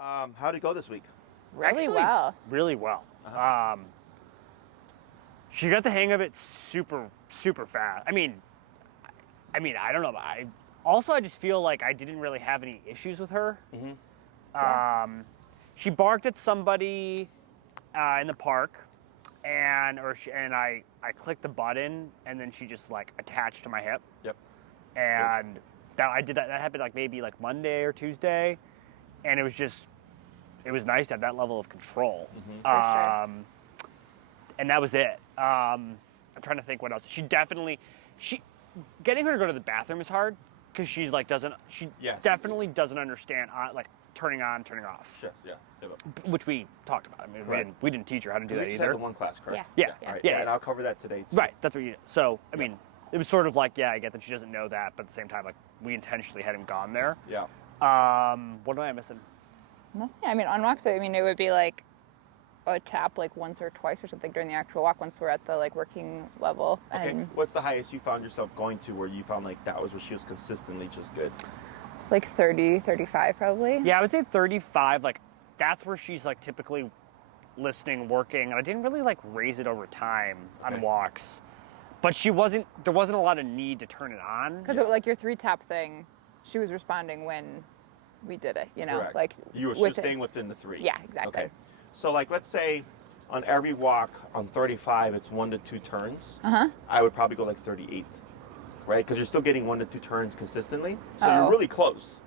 How'd it go this week? Really Actually, well. Really well. She got the hang of it super fast. I mean, I don't know. I just feel like I didn't really have any issues with her. She barked at somebody in the park, and I clicked the button, and then she just like attached to my hip. Yep. And that happened like maybe like Monday or Tuesday, and it was nice to have that level of control. For sure. And that was it. I'm trying to think what else. Getting her to go to the bathroom is hard because she's like Yes. definitely doesn't understand like turning on, turning off, Yes, yeah. which we talked about. I mean, Right. we didn't teach her how to do You that just either. had the one class, correct? Yeah. All right. Yeah. And I'll cover that today too. Right, that's what you did. So, I mean, it was sort of like, yeah, I get that she doesn't know that, but at the same time, like, we intentionally hadn't gone there. Yeah. What am I missing? No, yeah, I mean, on walks, I mean, it would be like a tap like once or twice or something during the actual walk once we're at the like working level. Okay. And What's the highest you found yourself going to where you found like that was where she was consistently just good? like 30, 35 probably. Yeah, I would say 35, like, that's where she's, like, typically listening, working, and I didn't really, like, raise it over time on walks. But there wasn't a lot of need to turn it on. Because like your 3-tap thing, she was responding when we did it, you know? Correct. Like You were with staying within the 3. Yeah, exactly. Okay. So like let's say on every walk on 35 it's 1 to 2 turns. I would probably go like 38. Right? Because you're still getting 1 to 2 turns consistently. So you're really close.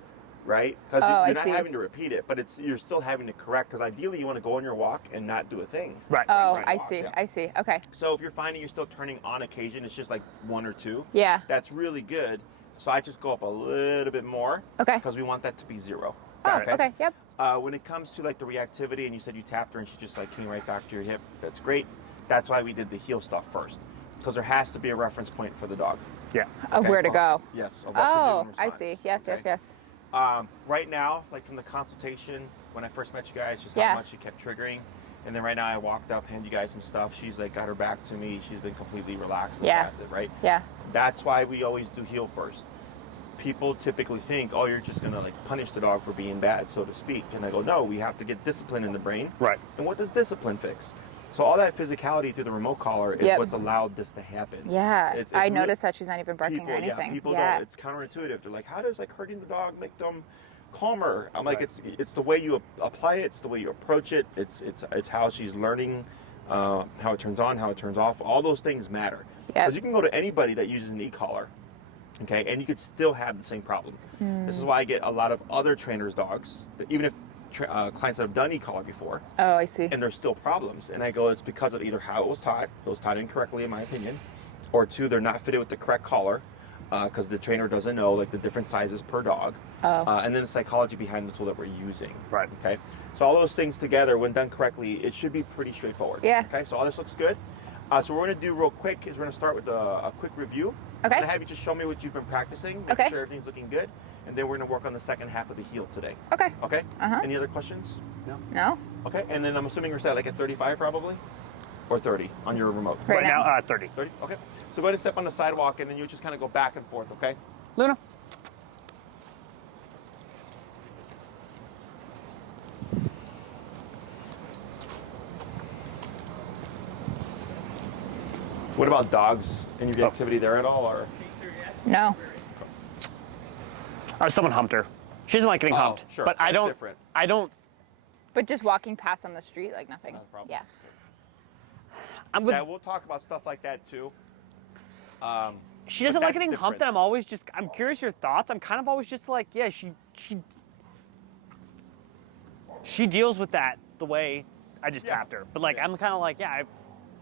Right? Because you're not having to repeat it, but you're still having to correct. Because ideally, you want to go on your walk and not do a thing. Right. Oh, Right. I Walk, see. yeah. I see. Okay. So if you're finding you're still turning on occasion, it's just like 1 or 2. Yeah. That's really good. So I just go up a little bit more. Okay. Because we want that to be 0. Oh, okay. Yep. When it comes to like the reactivity, and you said you tapped her and she just like came right back to your hip, that's great. That's why we did the heel stuff first. Because there has to be a reference point for the dog. Yeah. Of where to go. Yes. Of what to do in I response. see. Yes, Okay? yes. Right now, like from the consultation, when I first met you guys, just Yeah. how much she kept triggering. And then right now I walked up, handed you guys some stuff. She's like got her back to me. She's been completely relaxed and passive, right? Yeah. That's why we always do heel first. People typically think, oh, you're just gonna like punish the dog for being bad, so to speak. And I go, no, we have to get discipline in the brain. Right. And what does discipline fix? So all that physicality through the remote collar is Yep. what's allowed this to happen. Yeah. It's I really- noticed that she's not even barking people, or anything. Yeah, people don't. It's counterintuitive. They're like, how does like hurting the dog make them calmer? I'm like, it's the way you apply it. It's the way you approach it. It's how she's learning, how it turns on, how it turns off. All those things matter. Because you can go to anybody that uses an e-collar, okay, and you could still have the same problem. This is why I get a lot of other trainers' dogs, even if clients that have done e-collar before. Oh, I see. And there's still problems. And I go, it's because of either how it was taught incorrectly in my opinion, or 2, they're not fitted with the correct collar, because the trainer doesn't know like the different sizes per dog. And then the psychology behind the tool that we're using. Right. Okay. So all those things together, when done correctly, it should be pretty straightforward. Yeah. Okay. So all this looks good. So what we're going to do real quick is we're going to start with a quick review. Okay. I'm going to have you just show me what you've been practicing, make Okay. sure everything's looking good, and then we're going to work on the second half of the heel today. Okay. Okay? Any other questions? No? Okay, and then I'm assuming we're set like at 35 probably? Or 30 on your remote? Right Right now? now, 30. 30? Okay. So go ahead and step on the sidewalk, and then you just kind of go back and forth, okay? Luna. What about dogs? Any reactivity there at all? Or No. Someone humped her. She doesn't like getting humped. sure. But I That's don't. different. I don't. But just walking past on the street, like nothing. Not a problem. Yeah. I'm with, Yeah, we'll talk about stuff like that too. she doesn't but like that's getting humped, different. and I'm curious your thoughts. I'm kind of always just like, yeah, she deals with that the way I just tapped her. But like, I'm kind of like, yeah,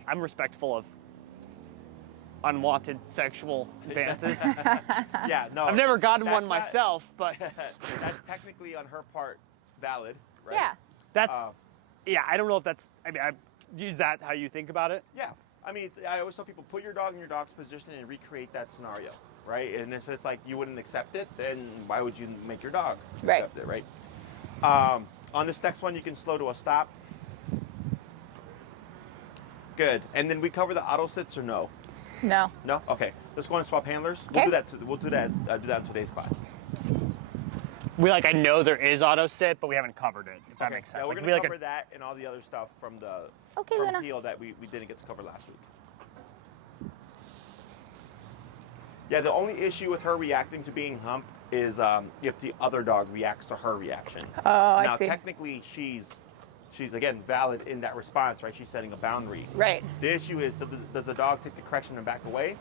I'm respectful of unwanted sexual advances. Yeah, no. I've never gotten that- one that- myself, but That's technically on her part valid, right? Yeah. that's, yeah, I don't know if that's, I mean, is that how you think about it? Yeah. I mean, I always tell people, put your dog in your dog's position and recreate that scenario, right? And if it's like you wouldn't accept it, then why would you make your dog accept it, right? On this next one, you can slow to a stop. Good. And then we cover the auto sits or no? No. No? Okay. Let's go and swap handlers. Okay. We'll do that in today's class. I know there is auto sit, but we haven't covered it. If that Okay, makes sense. Yeah, we're Like, gonna we cover that and all the other stuff from the Okay, from Luna. heel that we didn't get to cover last week. Yeah, the only issue with her reacting to being humped is if the other dog reacts to her reaction. Oh, I Now, see. technically, she's again valid in that response, right? She's setting a boundary. Right. The issue is, does the dog take the correction and back away,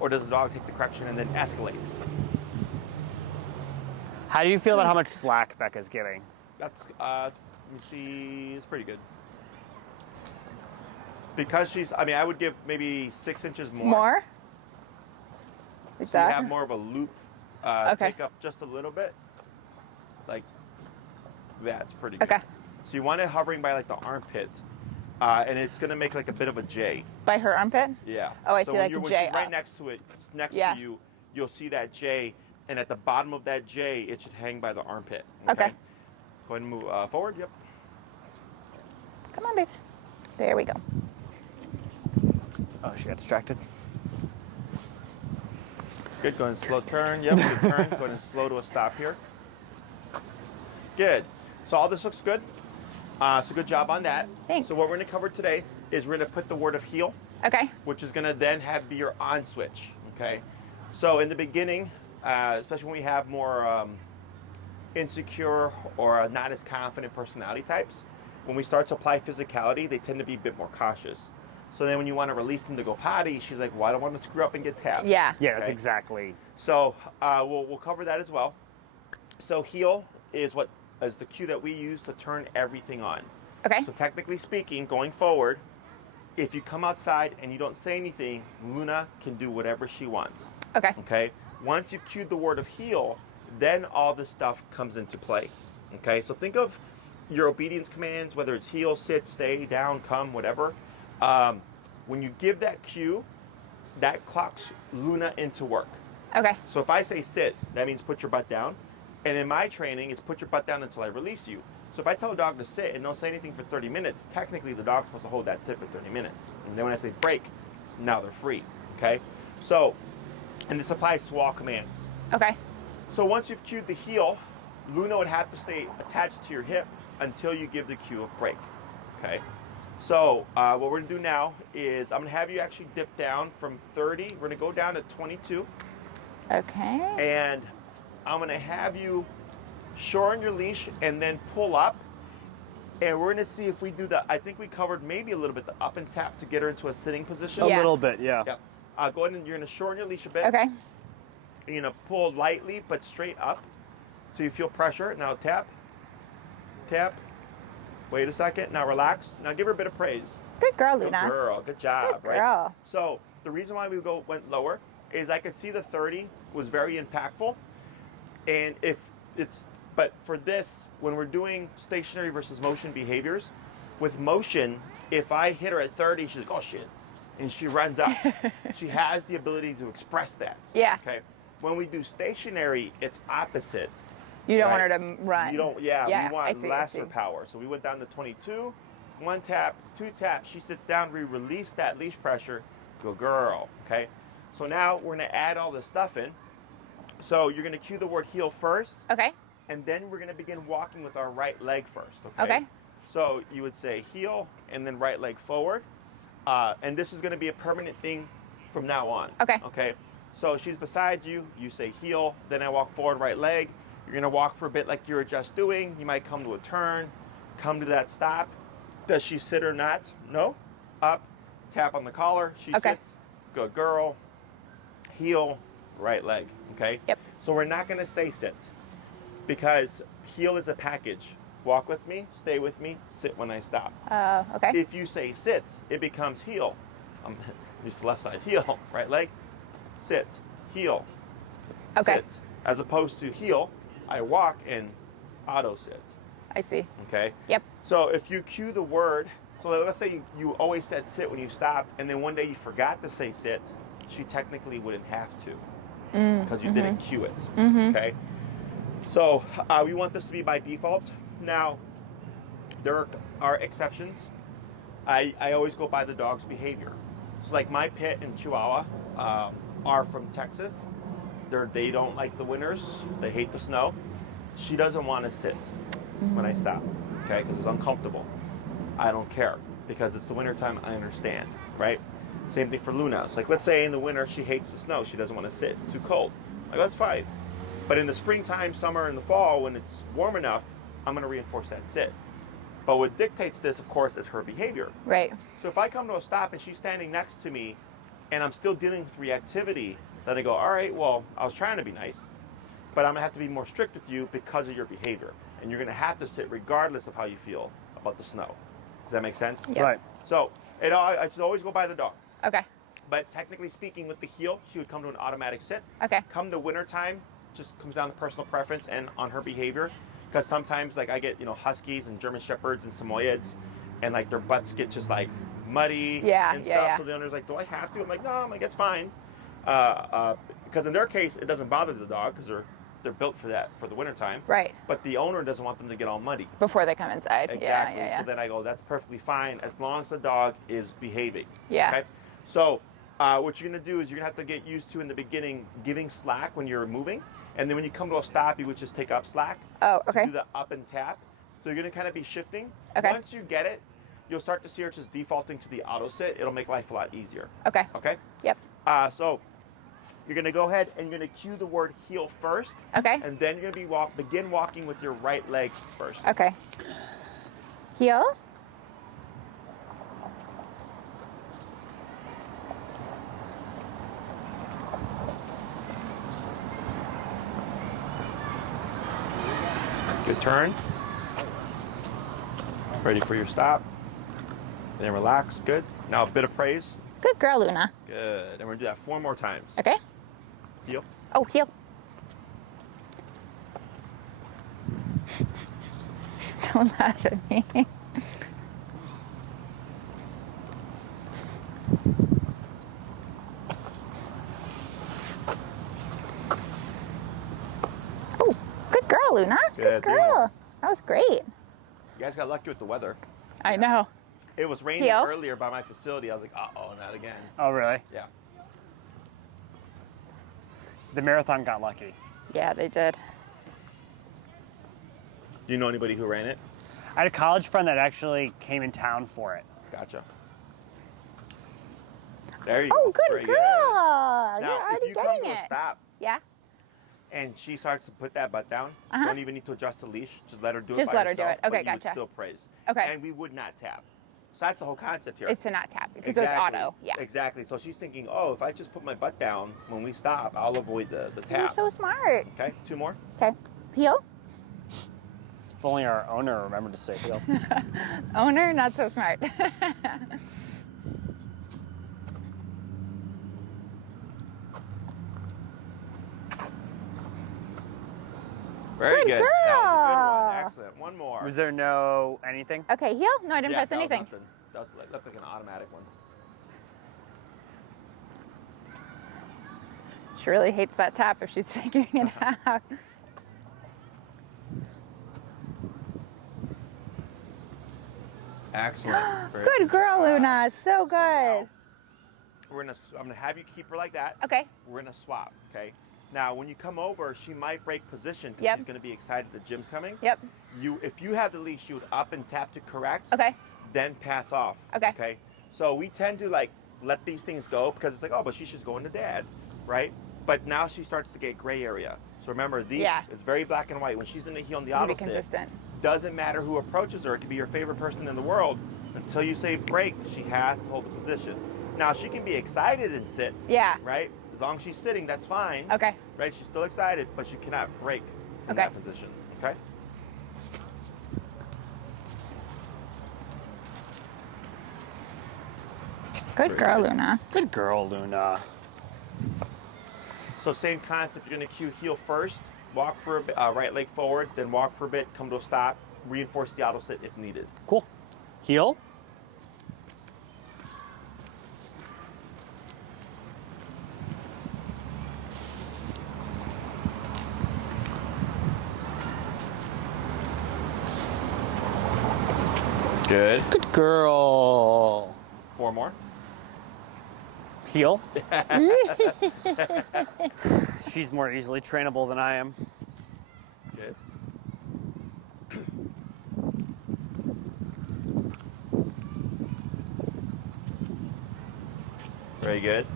or does the dog take the correction and then escalate? How do you feel about how much slack Becca's giving? That's she's pretty good. Because she's, I mean, I would give maybe 6 inches more. More? Like So that? you have more of a loop. Okay. Take up just a little bit. Like that's pretty good. Okay. So you want it hovering by like the armpit, and it's gonna make like a bit of a J. By her armpit? Yeah. Oh, I so see, when like you're, a when J she's right up. next to it, next Yeah. to you, you'll see that J, and at the bottom of that J, it should hang by the armpit. Okay. Go ahead and move forward. Yep. Come on, babes. There we go. Oh, she got distracted. Good. Go ahead and slow turn. Yep. Good turn. Go ahead and slow to a stop here. Good. So all this looks good. So good job on that. Thanks. So what we're going to cover today is we're going to put the word of heel, Okay. which is going to then be your on switch. Okay. So in the beginning, especially when we have more insecure or not as confident personality types, when we start to apply physicality, they tend to be a bit more cautious. So then when you want to release them to go potty, she's like, well, I don't want to screw up and get tapped. Yeah. Yeah, that's Okay. exactly. So we'll cover that as well. So heel is what is the cue that we use to turn everything on. Okay. So technically speaking, going forward, if you come outside and you don't say anything, Luna can do whatever she wants. Okay. Okay? Once you've cued the word of heel, then all this stuff comes into play. Okay? So think of your obedience commands, whether it's heel, sit, stay, down, come, whatever. When you give that cue, that clocks Luna into work. Okay. So if I say sit, that means put your butt down. And in my training, it's put your butt down until I release you. So if I tell a dog to sit and don't say anything for 30 minutes, technically the dog's supposed to hold that sit for 30 minutes. And then when I say break, now they're free. Okay? So, and this applies to all commands. Okay. So once you've cued the heel, Luna would have to stay attached to your hip until you give the cue of break. Okay? So what we're gonna do now is I'm gonna have you actually dip down from 30. We're gonna go down to 22. Okay. And I'm gonna have you shorten your leash and then pull up. And we're gonna see if we do I think we covered maybe a little bit the up and tap to get her into a sitting position. A Yeah. little bit, yeah. Yep. Go ahead and you're gonna shorten your leash a bit. Okay. You're gonna pull lightly but straight up so you feel pressure. Now tap, tap. Wait a second. Now relax. Now give her a bit of praise. Good girl, Good Luna. girl. Good job. Good Right? girl. So the reason why we went lower is I could see the 30 was very impactful, and but for this, when we're doing stationary versus motion behaviors, with motion, if I hit her at 30, she's like, oh shit, and she runs up. She has the ability to express that. Yeah. Okay. When we do stationary, it's opposite. You don't Right. want her to run. You don't. Yeah. Yeah, We I want see, I lesser see. power. So we went down to 22. 1 tap, 2 taps. She sits down. We release that leash pressure. Good girl. Okay. So now we're gonna add all this stuff in. So you're gonna cue the word heel first, Okay. and then we're gonna begin walking with our right leg first. Okay. Okay. So you would say heel and then right leg forward, and this is gonna be a permanent thing from now on. Okay. Okay. So she's beside you. You say heel. Then I walk forward, right leg. You're gonna walk for a bit like you were just doing. You might come to a turn, come to that stop. Does she sit or not? No. Up, tap on the collar. She Okay. sits. Good girl. Heel, right leg. Okay. Yep. So we're not gonna say sit because heel is a package. Walk with me, stay with me, sit when I stop. Okay. If you say sit, it becomes heel. Use the left side. Heel, right leg. Sit, heel. Okay. Sit. As opposed to heel, I walk and auto sit. I see. Okay. Yep. So if you cue the word, so let's say you always said sit when you stop, and then one day you forgot to say sit, she technically wouldn't have to because you didn't cue it. Okay. So we want this to be by default. Now, there are exceptions. I always go by the dog's behavior. So like my pit and Chihuahua are from Texas. They don't like the winters. They hate the snow. she doesn't want to sit when I stop, okay, because it's uncomfortable. I don't care because it's the wintertime. I understand, right? Same thing for Luna. It's like, let's say in the winter she hates the snow. She doesn't want to sit. It's too cold. Like, that's fine. But in the springtime, summer, and the fall, when it's warm enough, I'm going to reinforce that sit. But what dictates this, of course, is her behavior. Right. So if I come to a stop and she's standing next to me and I'm still dealing with reactivity, then I go, all right, well, I was trying to be nice, but I'm going to have to be more strict with you because of your behavior. And you're going to have to sit regardless of how you feel about the snow. Does that make sense? Yeah. Right. So I should always go by the dog. Okay. But technically speaking, with the heel, she would come to an automatic sit. Okay. Come the wintertime, just comes down to personal preference and on her behavior. Because sometimes, like, I get, Huskies and German Shepherds and Samoyeds, and, like, their butts get just, like, muddy and stuff. So the owner's like, do I have to? I'm like, no. I'm like, it's fine. Because in their case, it doesn't bother the dog because they're built for that, for the wintertime. Right. But the owner doesn't want them to get all muddy. Before they come inside. Exactly. Yeah. So then I go, that's perfectly fine as long as the dog is behaving. Yeah. Okay? So what you're going to do is you're going to have to get used to, in the beginning, giving slack when you're moving. And then when you come to a stop, you would just take up slack. Oh, okay. Do the up and tap. So you're going to kind of be shifting. Okay. Once you get it, you'll start to see her just defaulting to the auto sit. It'll make life a lot easier. Okay. Okay? Yep. So you're going to go ahead and you're going to cue the word heel first. Okay. And then you're going to begin walking with your right leg first. Okay. Heel. Good turn. Ready for your stop. And then relax. Good. Now a bit of praise. Good girl, Luna. Good. And we're going to do that 4 more times. Okay. Heel. Oh, heel. Don't laugh at me. Oh, good girl, Luna. Good. Good girl. That was great. You guys got lucky with the weather. I know. It was raining Heel. earlier by my facility. I was like, uh-oh, not again. Oh, really? Yeah. The marathon got lucky. Yeah, they did. Do you know anybody who ran it? I had a college friend that actually came in town for it. Gotcha. There you go. Oh, good Very girl. Now, You're already if you come getting to a it. stop Yeah. and she starts to put that butt down, Uh-huh. you don't even need to adjust the leash. Just let her do it Just by let her do herself, it. Okay, but you would gotcha. still praise. Okay. And we would not tap. So that's the whole concept here. It's to not tap because Exactly. it's auto. Yeah. Exactly. So she's thinking, oh, if I just put my butt down when we stop, I'll avoid the You're tap. so smart. Okay, 2 more. Okay. Heel. If only our owner remembered to say heel. Owner, not so smart. Very Good good. That was a good girl. one. Excellent. One more. Was there no anything? Okay, heel? No, I didn't press that was anything. nothing. That looked like an automatic one. She really hates that tap if she's figuring it out. Excellent. Very Good girl, job. Luna. So good. I'm gonna have you keep her like that. Okay. We're gonna swap. Okay. Now, when you come over, she might break position because Yep. she's gonna be excited the gym's coming. Yep. If you have the leash, you would up and tap to correct. Okay. Then pass off. Okay. Okay. So we tend to let these things go because it's like, oh, but she's just going to dad, right? But now she starts to get gray area. So remember, it's very black and white. When she's in the heel and the Be auto sit, consistent. doesn't matter who approaches her. It could be your favorite person in the world. Until you say break, she has to hold the position. Now, she can be excited and sit, Yeah. right? As long as she's sitting, that's fine. Okay. Right? She's still excited, but she cannot break from Okay. that position. Okay? Good girl, Luna. Good girl, Luna. So same concept. You're going to cue heel first, walk for a bit, right leg forward, then walk for a bit, come to a stop, reinforce the auto sit if needed. Cool. Heel. Good. Good girl. 4 more. Heel. She's more easily trainable than I am. Good. Very good.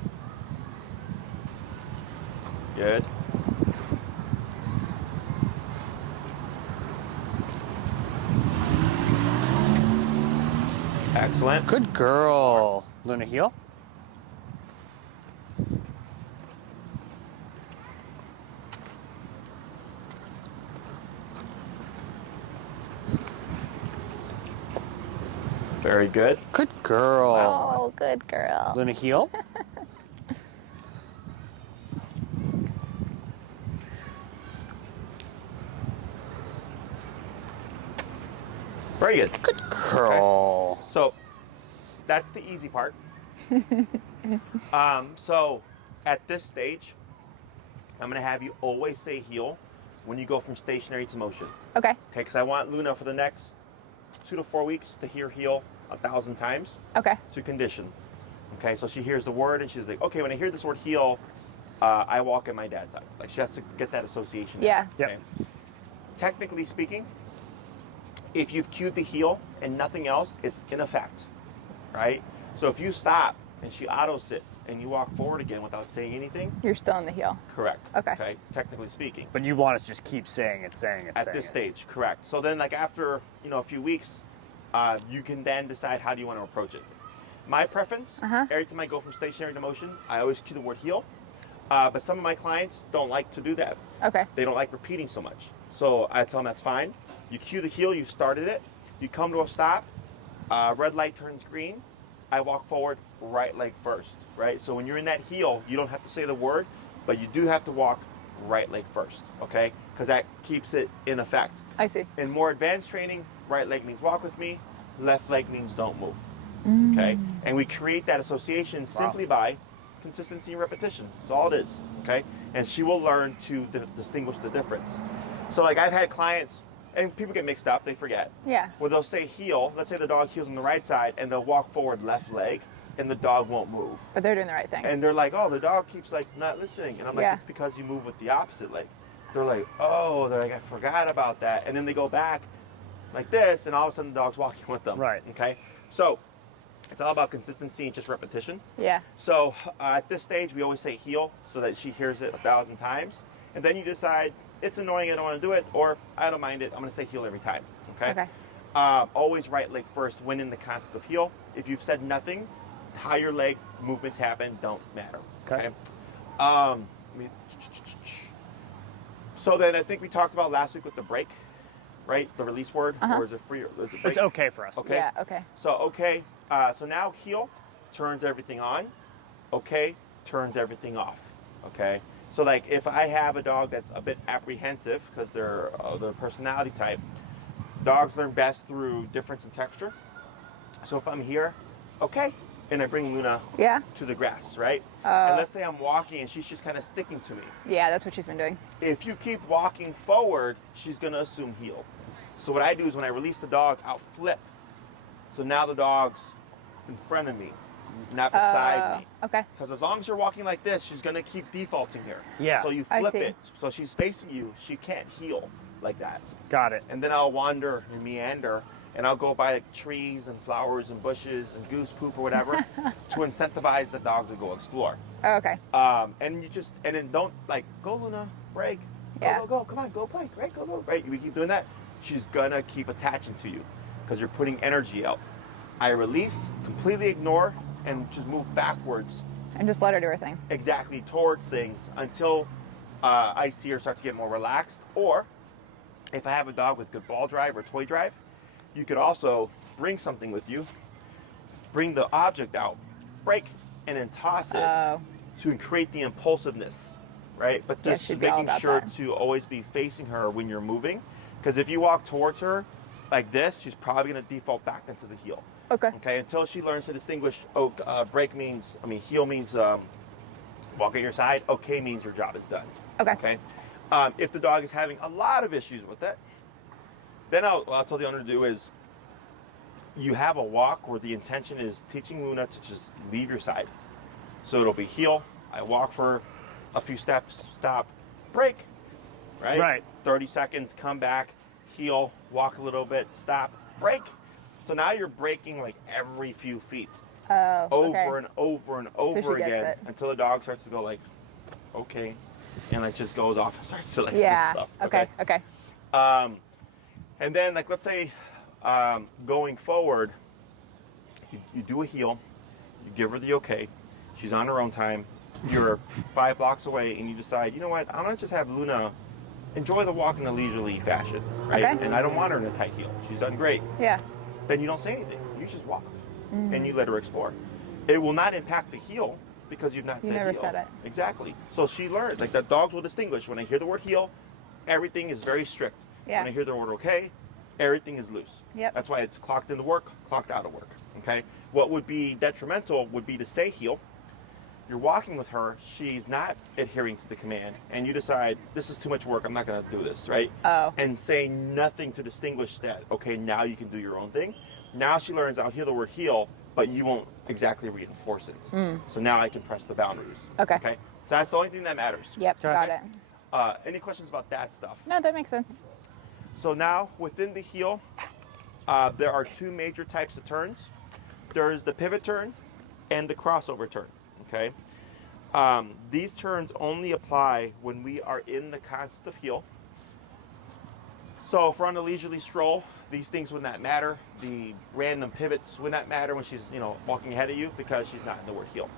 Good. Excellent. Good girl. Luna, heel. Very good. Good girl. Oh, good girl. Luna, heel. Very good. Good girl. So that's the easy part. So at this stage, I'm going to have you always say heel when you go from stationary to motion. Okay. Okay, because I want Luna for the next 2 to 4 weeks to hear heel 1,000 times Okay. to condition. Okay, so she hears the word and she's like, okay, when I hear this word heel, I walk at my dad's side. Like she has to get that association. Yeah. Yep. Okay? Technically speaking, if you've cued the heel and nothing else, it's in effect, right? So if you stop and she auto sits and you walk forward again without saying anything, You're still in the heel. correct. Okay. Technically speaking. But you want us to just keep saying it, At this stage, correct. So then, like after a few weeks, you can then decide how do you want to approach it. My preference, every time I go from stationary to motion, I always cue the word heel. But some of my clients don't like to do that. Okay. They don't like repeating so much. So I tell them that's fine. You cue the heel, you started it. You come to a stop. Red light turns green. I walk forward, right leg first, right? So when you're in that heel, you don't have to say the word, but you do have to walk right leg first, okay? Because that keeps it in effect. I see. In more advanced training, right leg means walk with me, left leg means don't move, okay? And we create that association simply by consistency and repetition. That's all it is, okay? And she will learn to distinguish the difference. So like I've had clients, and people get mixed up, they forget. Yeah. Where they'll say heel, let's say the dog heels on the right side, and they'll walk forward left leg, and the dog won't move. But they're doing the right thing. And they're like, oh, the dog keeps like not listening. And I'm like, Yeah. it's because you move with the opposite leg. They're like, oh, they're like, I forgot about that. And then they go back like this, and all of a sudden the dog's walking with them. Right. Okay? So it's all about consistency and just repetition. Yeah. So at this stage, we always say heel so that she hears it 1,000 times. And then you decide, it's annoying, I don't want to do it, or I don't mind it, I'm going to say heel every time. Okay? Okay. Always right leg first when in the concept of heel. If you've said nothing, how your leg movements happen don't matter. Okay. Let me- So then I think we talked about last week with the break, right? The release word, or is it free or is it break? It's okay for us. Okay. Yeah. Okay. So okay, so now heel turns everything on. Okay, turns everything off. Okay. So like if I have a dog that's a bit apprehensive because they're their personality type, dogs learn best through difference in texture. So if I'm here, okay, and I bring Luna Yeah. to the grass, right? And let's say I'm walking and she's just kind of sticking to me. Yeah. That's what she's been doing. If you keep walking forward, she's gonna assume heel. So what I do is when I release the dogs, I'll flip. So now the dog's in front of me, not beside me. Okay. Because as long as you're walking like this, she's gonna keep defaulting here. Yeah. So you I flip see. it. So she's facing you. She can't heel like that. Got it. And then I'll wander and meander, and I'll go by like trees and flowers and bushes and goose poop or whatever to incentivize the dog to go explore. Oh, okay. And then don't like go Luna, break, Yeah. go, come on, go play, right, go, right. We keep doing that. She's gonna keep attaching to you because you're putting energy out. I release, completely ignore, and just move backwards And just let her do her thing. exactly towards things until I see her start to get more relaxed. Or if I have a dog with good ball drive or toy drive, you could also bring something with you, bring the object out, break, and then toss it Oh. to create the impulsiveness, right? But Yeah, just she'd be all making about sure that. to always be facing her when you're moving, because if you walk towards her like this, she's probably going to default back into the heel. Okay. Okay, until she learns to distinguish, break means, heel means walk at your side, okay means your job is done. Okay. Okay. If the dog is having a lot of issues with it, then what I'll tell the owner to do is you have a walk where the intention is teaching Luna to just leave your side. So it'll be heel, I walk for a few steps, stop, break, right? Right. 30 seconds, come back, heel, walk a little bit, stop, break. So now you're breaking like every few feet. Oh, over okay. and over and she over gets again it. until the dog starts to go like, okay, and like just goes off and starts to like Yeah. sniff stuff. Okay. And then like let's say going forward, you do a heel, you give her the okay, she's on her own time, you're 5 blocks away, and you decide, you know what, I'm gonna just have Luna enjoy the walk in a leisurely fashion, right? Okay. And I don't want her in a tight heel. She's done great. Yeah. Then you don't say anything. You just walk, and you let her explore. It will not impact the heel because you've not You said never heel. said it. Exactly. So she learned. Like the dogs will distinguish. When I hear the word heel, everything is very strict. Yeah. When I hear the word okay, everything is loose. Yep. That's why it's clocked into work, clocked out of work. Okay. What would be detrimental would be to say heel. You're walking with her, she's not adhering to the command, and you decide, this is too much work, I'm not going to do this, right? Oh. And say nothing to distinguish that, okay, now you can do your own thing. Now she learns, I'll hear the word heel, but you won't exactly reinforce it. So now I can press the boundaries. Okay. Okay? So that's the only thing that matters. Yep. Got it. Any questions about that stuff? No, that makes sense. So now, within the heel, there are 2 major types of turns. There's the pivot turn and the crossover turn. Okay, these turns only apply when we are in the concept of heel. So if we're on a leisurely stroll, these things would not matter. The random pivots would not matter when she's walking ahead of you because she's not in the word heel.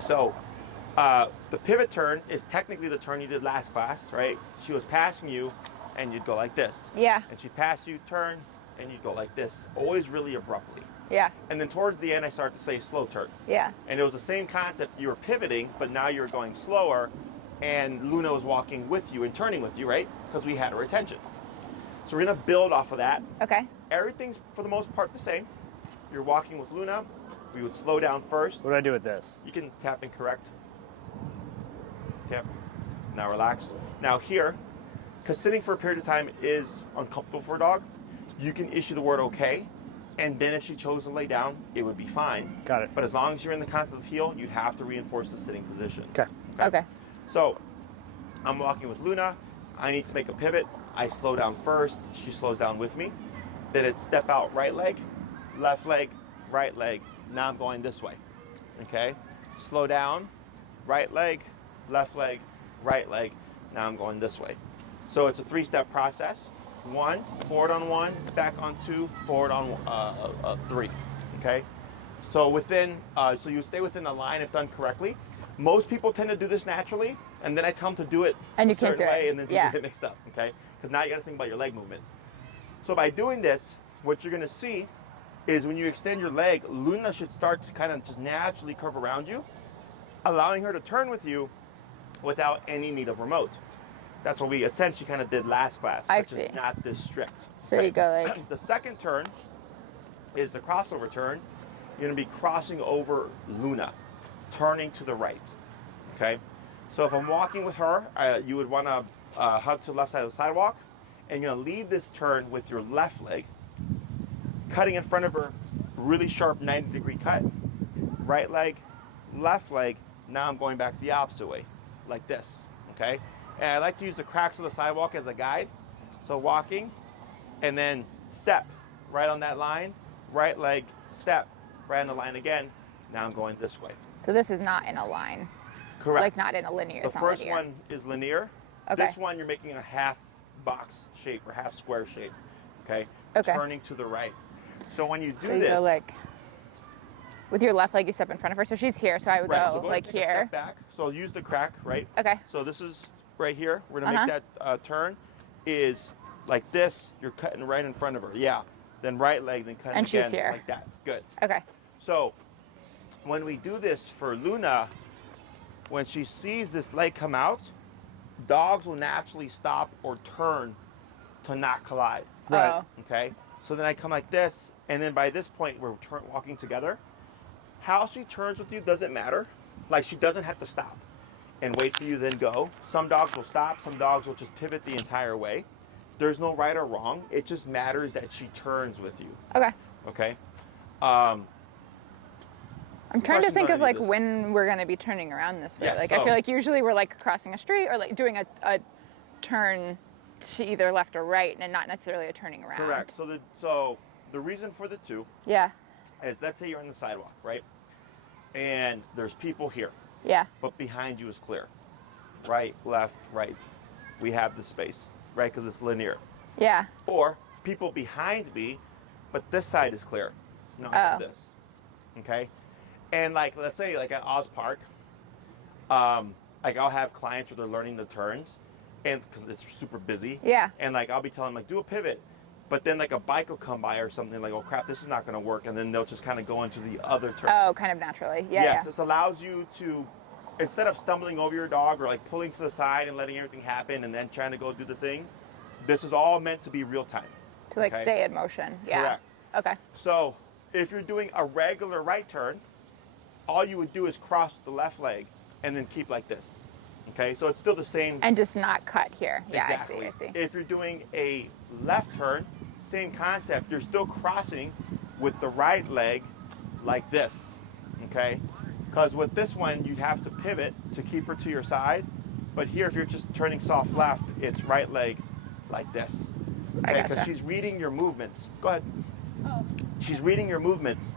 So the pivot turn is technically the turn you did last class, right? She was passing you, and you'd go like this. Yeah. And she'd pass you, turn, and you'd go like this, always really abruptly. Yeah. And then towards the end, I started to say slow turn. Yeah. And it was the same concept. You were pivoting, but now you're going slower, and Luna was walking with you and turning with you, right? Because we had her attention. So we're going to build off of that. Okay. Everything's, for the most part, the same. You're walking with Luna. We would slow down first. What do I do with this? You can tap and correct. Tap. Now relax. Now here, because sitting for a period of time is uncomfortable for a dog, you can issue the word okay. And then if she chose to lay down, it would be fine. Got it. But as long as you're in the concept of heel, you'd have to reinforce the sitting position. Okay. So I'm walking with Luna. I need to make a pivot. I slow down first. She slows down with me. Then it's step out right leg, left leg, right leg. Now I'm going this way. Okay? Slow down, right leg, left leg, right leg. Now I'm going this way. So it's a 3-step process. 1, forward on 1, back on 2, forward on 3. Okay? So so you stay within the line if done correctly. Most people tend to do this naturally, and then I tell them to do it And a you can't certain do it. way, and then people Yeah. get mixed up. Okay? Because now you got to think about your leg movements. So by doing this, what you're going to see is when you extend your leg, Luna should start to kind of just naturally curve around you, allowing her to turn with you without any need of remote. That's what we essentially kind of did last class. I which see. is not this strict. So you go like. The second turn is the crossover turn. You're going to be crossing over Luna, turning to the right. Okay? So if I'm walking with her, you would want to hug to the left side of the sidewalk, and you're going to lead this turn with your left leg, cutting in front of her, really sharp 90-degree cut. Right leg, left leg. Now I'm going back the opposite way, like this. Okay? And I like to use the cracks of the sidewalk as a guide. So walking, and then step right on that line, right leg, step right on the line again. Now I'm going this way. So this is not in a line. Correct. Like not in a linear. The It's not first linear. one is linear. Okay. This one you're making a half box shape or half square shape. Okay. Okay. Turning to the right. So when you do So you this, go like. With your left leg, you step in front of her. So she's here. So I would right, go so go like ahead and take a here. step back. So use the crack, right? Okay. So this is right here. We're gonna make that turn. Is like this. You're cutting right in front of her. Yeah. Then right leg, then cutting And she's again here. like that. Good. Okay. So when we do this for Luna, when she sees this leg come out, dogs will naturally stop or turn to not collide. Right. Oh. Okay? So then I come like this, and then by this point we're walking together. How she turns with you doesn't matter. Like she doesn't have to stop and wait for you then go. Some dogs will stop, some dogs will just pivot the entire way. There's no right or wrong. It just matters that she turns with you. Okay. Okay? I'm trying to questions think on of any of like this? when we're gonna be turning around this way. Yeah, Like I so- feel like usually we're like crossing a street or like doing a turn to either left or right and not necessarily a turning around. Correct. So the reason for the 2, Yeah. is, let's say you're on the sidewalk, right? And there's people here, Yeah. but behind you is clear. Right, left, right. We have the space, right? Because it's linear. Yeah. Or people behind me, but this side is clear. Not Oh. this. Okay? And like, let's say like at Oz Park, like I'll have clients where they're learning the turns, and because it's super busy. Yeah. And like I'll be telling them like do a pivot, but then like a bike will come by or something like, oh crap, this is not going to work, and then they'll just kind of go into the other turn. Oh, kind of naturally. Yeah. Yes, Yeah. this allows you to, instead of stumbling over your dog or like pulling to the side and letting everything happen and then trying to go do the thing, this is all meant to be real time. To like Okay. stay in motion. Yeah. Correct. Okay. So if you're doing a regular right turn, all you would do is cross the left leg and then keep like this. Okay, so it's still the same. And just not cut here. Yeah, Exactly. I see. If you're doing a left turn, same concept. You're still crossing with the right leg like this. Okay, because with this one you have to pivot to keep her to your side, but here if you're just turning soft left, it's right leg like this. I Okay, because gotcha. she's reading your movements. Go ahead. Oh. She's reading your movements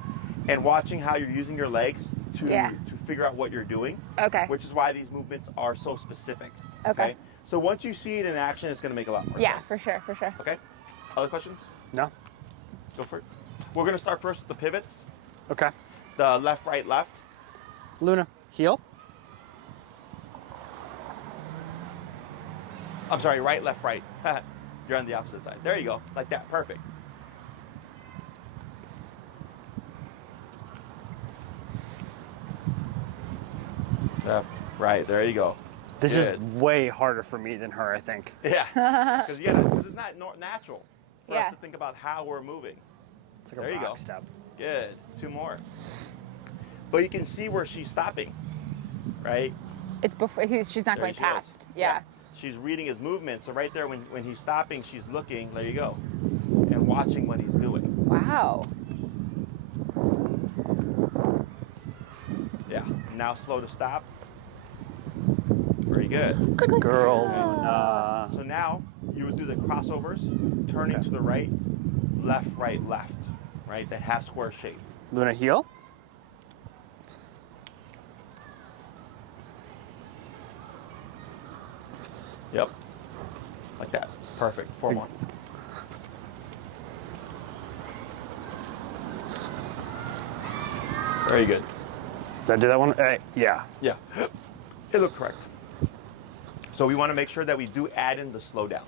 and watching how you're using your legs to Yeah. figure out what you're doing. Okay. Which is why these movements are so specific. Okay. So once you see it in action, it's going to make a lot more Yeah, sense. for sure, for sure. Okay. Other questions? No? Go for it. We're going to start first with the pivots. Okay. The left, right, left. Luna, heel. I'm sorry, right, left, right. You're on the opposite side. There you go. Like that. Perfect. Left, right. There you go. This is Good. way harder for me than her, I think. Yeah. Because it's not natural for Yeah. us to think about how we're moving. It's like There a you rock go. step. Good. 2 more. But you can see where she's stopping, right? It's before she's not There going she goes. past. Yeah. She's reading his movement. So right there, when he's stopping, she's looking. There you go. And watching what he's doing. Wow. Yeah. Now slow to stop. Very good. Good girl, Luna. So now you would do the crossovers, turning to the right, left, right. Right? That half square shape. Luna, heel. Yep. Like that. Perfect. 4 more. Very good. Did I do that one? Yeah. Yeah. It looked correct. So we want to make sure that we do add in the slowdown.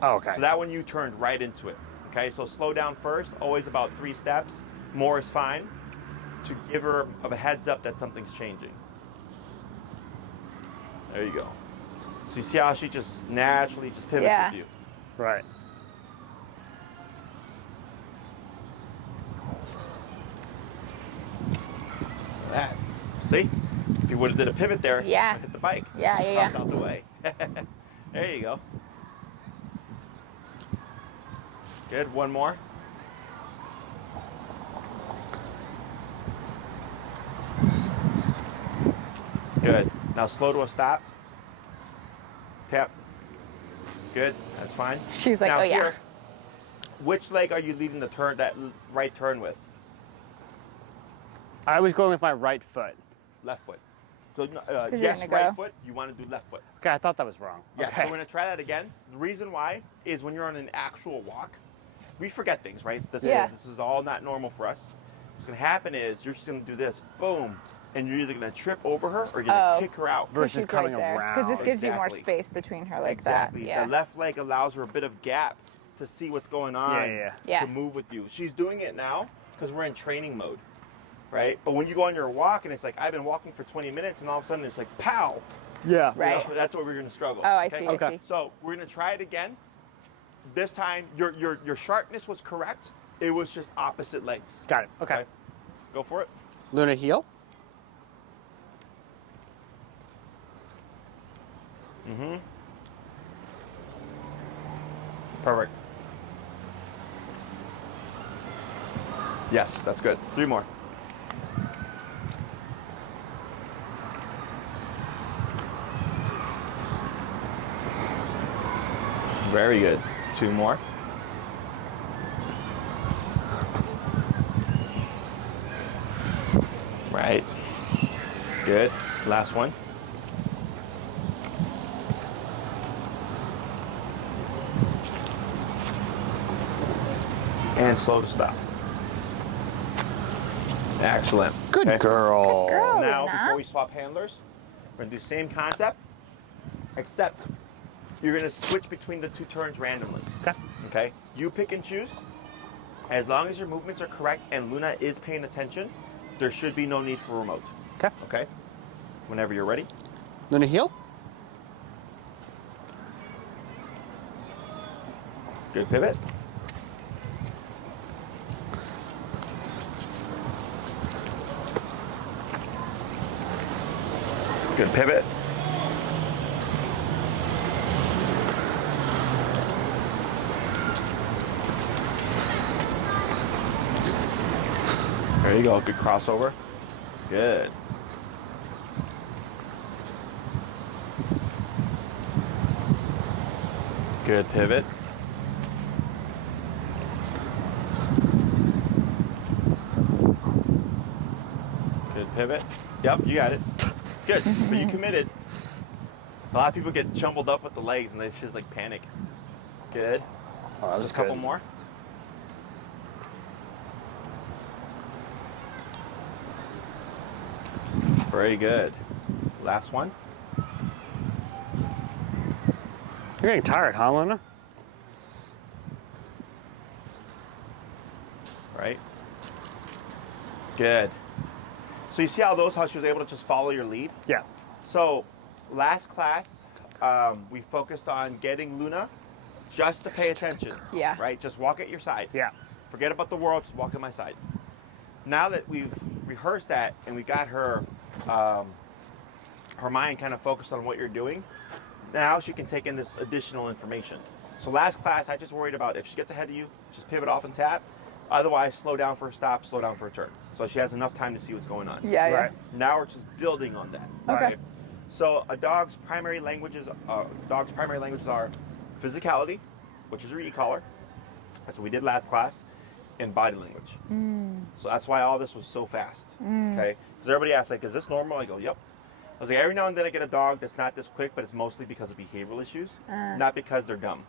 Oh, okay. So that one you turned right into it. Okay, so slow down first, always about 3 steps. More is fine to give her a heads up that something's changing. There you go. So you see how she just naturally just pivots Yeah. with you. Right. That. See? If you would have did a pivot there, Yeah. I'd hit the bike. Yeah. Popped out the way. There you go. Good. 1 more. Good. Now slow to a stop. Tap. Good. That's fine. She's like, now oh yeah. here, which leg are you leading the turn, that right turn with? I was going with my right foot. Left foot. So you're yes, gonna right go. foot. You want to do left foot. Okay, I thought that was wrong. Yeah. Okay. So we're gonna try that again. The reason why is when you're on an actual walk, we forget things, right? This is all not normal for us. What's gonna happen is you're just gonna do this, boom, and you're either gonna trip over her or you're gonna kick her out. Versus She's coming right there. around. this gives you more Exactly. space between her like Exactly. that. Yeah. The left leg allows her a bit of gap to see what's going on. Yeah. To move with you. She's doing it now because we're in training mode, right? But when you go on your walk and it's like I've been walking for 20 minutes and all of a sudden it's like pow. Yeah. Right. You know, that's where we're gonna struggle. Oh, I see. I Okay. see. So we're gonna try it again. This time your sharpness was correct. It was just opposite legs. Got it. Okay. Go for it. Luna, heel. Perfect. Yes, that's good. 3 more. Very good. 2 more. Good. Last one. And slow to stop. Excellent. Good girl. Good girl. So now, Luna. before we swap handlers, we're going to do the same concept, except you're going to switch between the two turns randomly. Okay. Okay? You pick and choose. As long as your movements are correct and Luna is paying attention, there should be no need for a remote. Okay. Okay? Whenever you're ready. Luna, heel. Good pivot. Good pivot. There you go. Good crossover. Good. Good pivot. Good pivot. Yep, you got it. Good. But you committed. A lot of people get jumbled up with the legs and they just like panic. Good. Oh, that was Just a couple good. more. Very good. Last one. You're getting tired, huh, Luna? Right. Good. So you see how she was able to just follow your lead? Yeah. So last class, we focused on getting Luna just to pay attention. Yeah. Right? Just walk at your side. Yeah. Forget about the world, just walk at my side. Now that we've rehearsed that and we got her her mind kind of focused on what you're doing, now she can take in this additional information. So last class, I just worried about if she gets ahead of you, just pivot off and tap. Otherwise, slow down for a stop, slow down for a turn. So she has enough time to see what's going on. Yeah, Right. Now we're just building on that. Okay. Right? So a dog's primary languages are physicality, which is your e-collar. That's what we did last class, and body language. So that's why all this was so fast. Okay. Because everybody asks, like, is this normal? I go, yep. I was like, every now and then I get a dog that's not this quick, but it's mostly because of behavioral issues, not because they're dumb.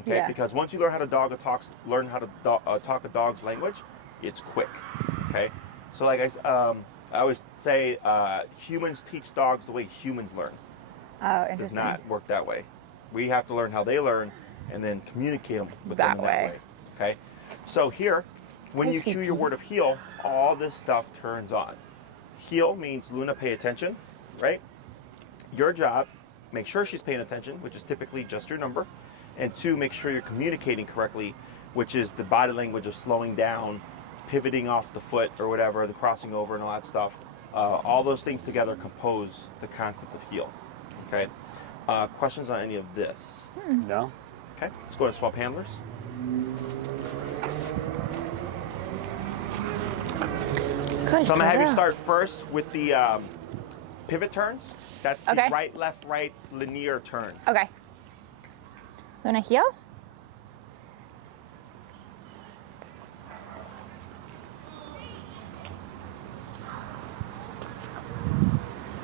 Okay. Yeah. Because once you learn how to learn how to talk a dog's language, it's quick. Okay. So like I always say, humans teach dogs the way humans learn. Oh, It does interesting. not work that way. We have to learn how they learn and then communicate with them That in way. that way. Okay. So here, when you cue your word of heel, all this stuff turns on. Heel means Luna, pay attention, right? Your job, make sure she's paying attention, which is typically just your number. And two, make sure you're communicating correctly, which is the body language of slowing down, pivoting off the foot or whatever, the crossing over and all that stuff. All those things together compose the concept of heel. Okay. Questions on any of this? No? Okay. Let's go ahead and swap handlers. Good So I'm gonna have you girl. start first with the pivot turns. That's the Okay. right, left, right linear turn. Okay. Luna, heel?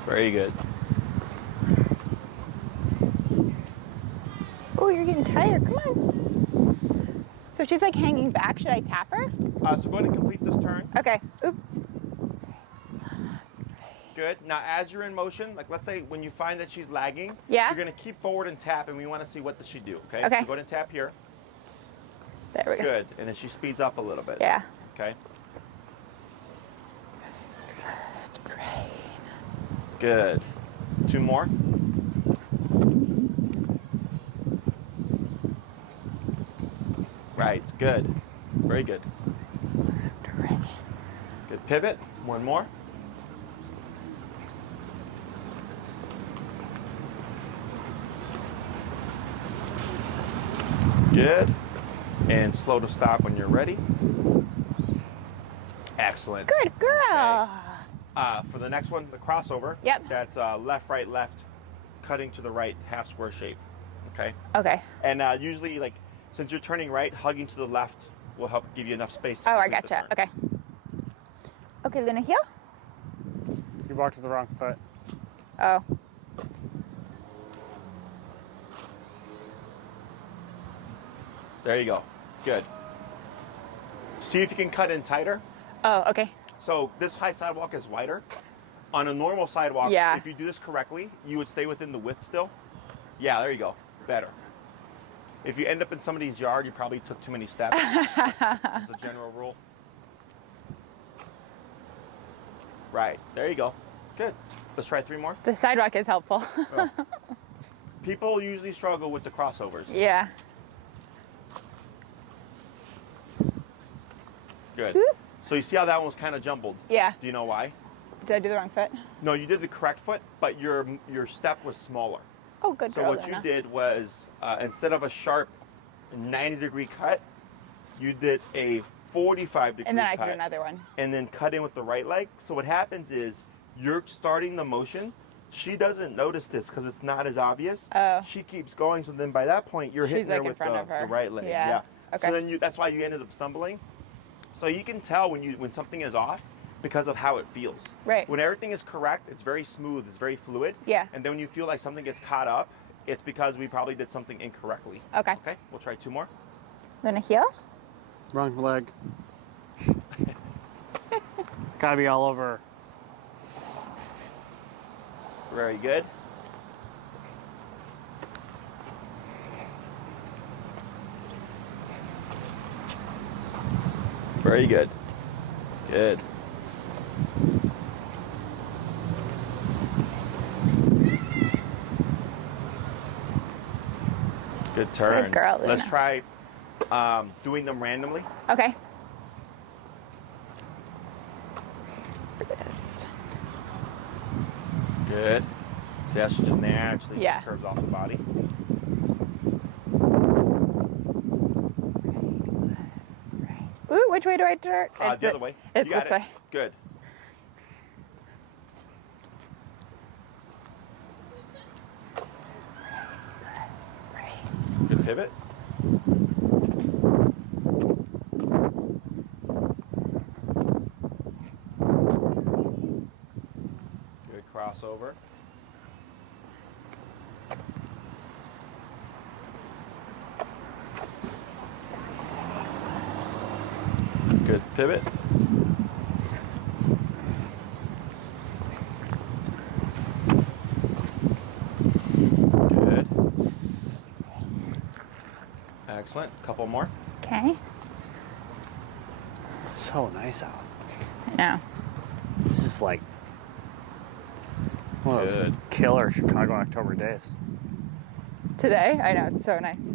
Very good. Oh, you're getting tired. Come on. So she's like hanging back. Should I tap her? So go ahead and complete this turn. Okay. Oops. Good. Now, as you're in motion, like let's say when you find that she's lagging, Yeah. you're gonna keep forward and tap, and we want to see what does she do. Okay. Okay. So go ahead and tap here. There we go. Good. And then she speeds up a little bit. Yeah. Okay. That's great. Good. Two more. Right. Good. Very good. Great. Good pivot. One more. Good. And slow to stop when you're ready. Excellent. Good girl. For the next one, the crossover. Yep. That's left, right, left, cutting to the right, half square shape. Okay. Okay. And usually, like, since you're turning right, hugging to the left will help give you enough space. To Oh, I complete the gotcha. turn. Okay. Okay, Luna, heel? You walked with the wrong foot. Oh. There you go. Good. See if you can cut in tighter. Oh, okay. So this high sidewalk is wider. On a normal sidewalk, Yeah. if you do this correctly, you would stay within the width still. Yeah, there you go. Better. If you end up in somebody's yard, you probably took too many steps. It's a general rule. Right. There you go. Good. Let's try 3 more. The sidewalk is helpful. Oh. People usually struggle with the crossovers. Yeah. Good. So you see how that one was kind of jumbled? Yeah. Do you know why? Did I do the wrong foot? No, you did the correct foot, but your step was smaller. Oh, good So girl, what you Luna. did was, instead of a sharp 90-degree cut, you did a 45-degree And then I cut. did another one. And then cut in with the right leg. So what happens is, you're starting the motion. She doesn't notice this because it's not as obvious. Oh. She keeps going, so then by that point, you're hitting She's, like, her in with front of the her. right leg. Yeah. Okay. So then that's why you ended up stumbling. So you can tell when something is off because of how it feels. Right. When everything is correct, it's very smooth, it's very fluid. Yeah. And then when you feel like something gets caught up, it's because we probably did something incorrectly. Okay. Okay, we'll try 2 more. Luna, heel? Wrong leg. Gotta be all over. Very good. Very good. Good. Good turn. Good girl, Luna. Let's try doing them randomly. Okay. Good. See how she just naturally Yeah. just curves off the body. Ooh, which way do I turn? The other way. It's You got this it. way. Good. Good pivot. Good crossover. Good pivot. Good. Excellent. Couple more. Okay. It's so nice out. I know. This is like one of those Good. killer Chicago October days. Today? I know, it's so nice.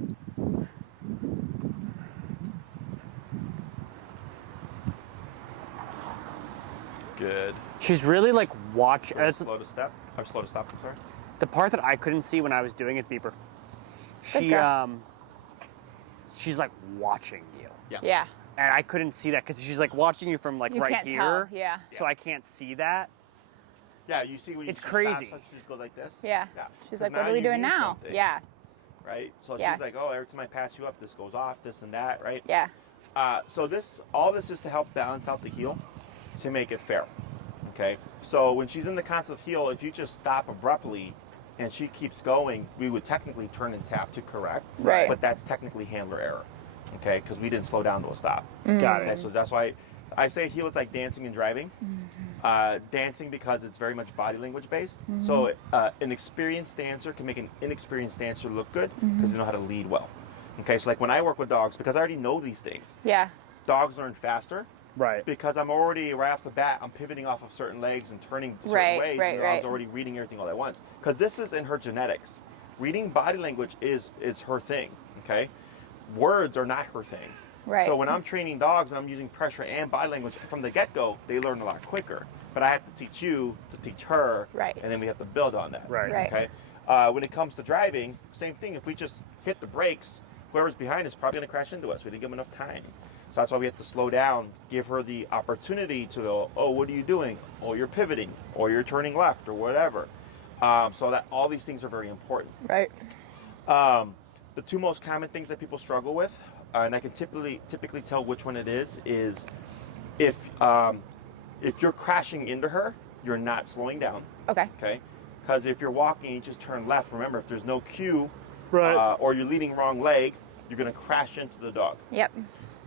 Good. She's really like watch. It's Slow to step. Or slow to stop. I'm sorry. the part that I couldn't see when I was doing it, Beeper. Good girl. She's like watching you, Yeah. and I couldn't see that because she's like watching you from like You right can't here. tell, yeah. So I can't see that. Yeah, you see when you It's she stops, crazy. she just goes like this. Yeah. Yeah. She's 'Cause like, what now are we you doing need now? something, Yeah. Right. So Yeah. she's like, oh, every time I pass you up, this goes off, this and that, right? Yeah. So all this is to help balance out the heel, to make it fair. Okay. So when she's in the constant heel, if you just stop abruptly, and she keeps going, we would technically turn and tap to correct. Right. But that's technically handler error. Okay, because we didn't slow down to a stop. Got Okay, it. so that's why I say heel is like dancing and driving. Dancing because it's very much body language based. So an experienced dancer can make an inexperienced dancer look good because they know how to lead well. Okay, so like when I work with dogs, because I already know these things, Yeah. dogs learn faster Right. because I'm already right off the bat, I'm pivoting off of certain legs and turning certain Right, ways, right, and the dog's right. already reading everything all at once. Because this is in her genetics. Reading body language is her thing. Okay, words are not her thing. Right. So when I'm training dogs and I'm using pressure and body language from the get-go, they learn a lot quicker. But I have to teach you to teach her, Right. and then we have to build on that. Right. Right. Okay. When it comes to driving, same thing. If we just hit the brakes, whoever's behind us is probably going to crash into us. We didn't give them enough time. So that's why we have to slow down, give her the opportunity to go, oh, what are you doing? Oh, you're pivoting, or you're turning left, or whatever. So that all these things are very important. Right. The 2 most common things that people struggle with, and I can typically tell which one it is if you're crashing into her you're not slowing down. Okay. Okay. Because if you're walking, you just turn left. Remember, if there's no cue, Right. or you're leading wrong leg, you're going to crash into the dog. Yep.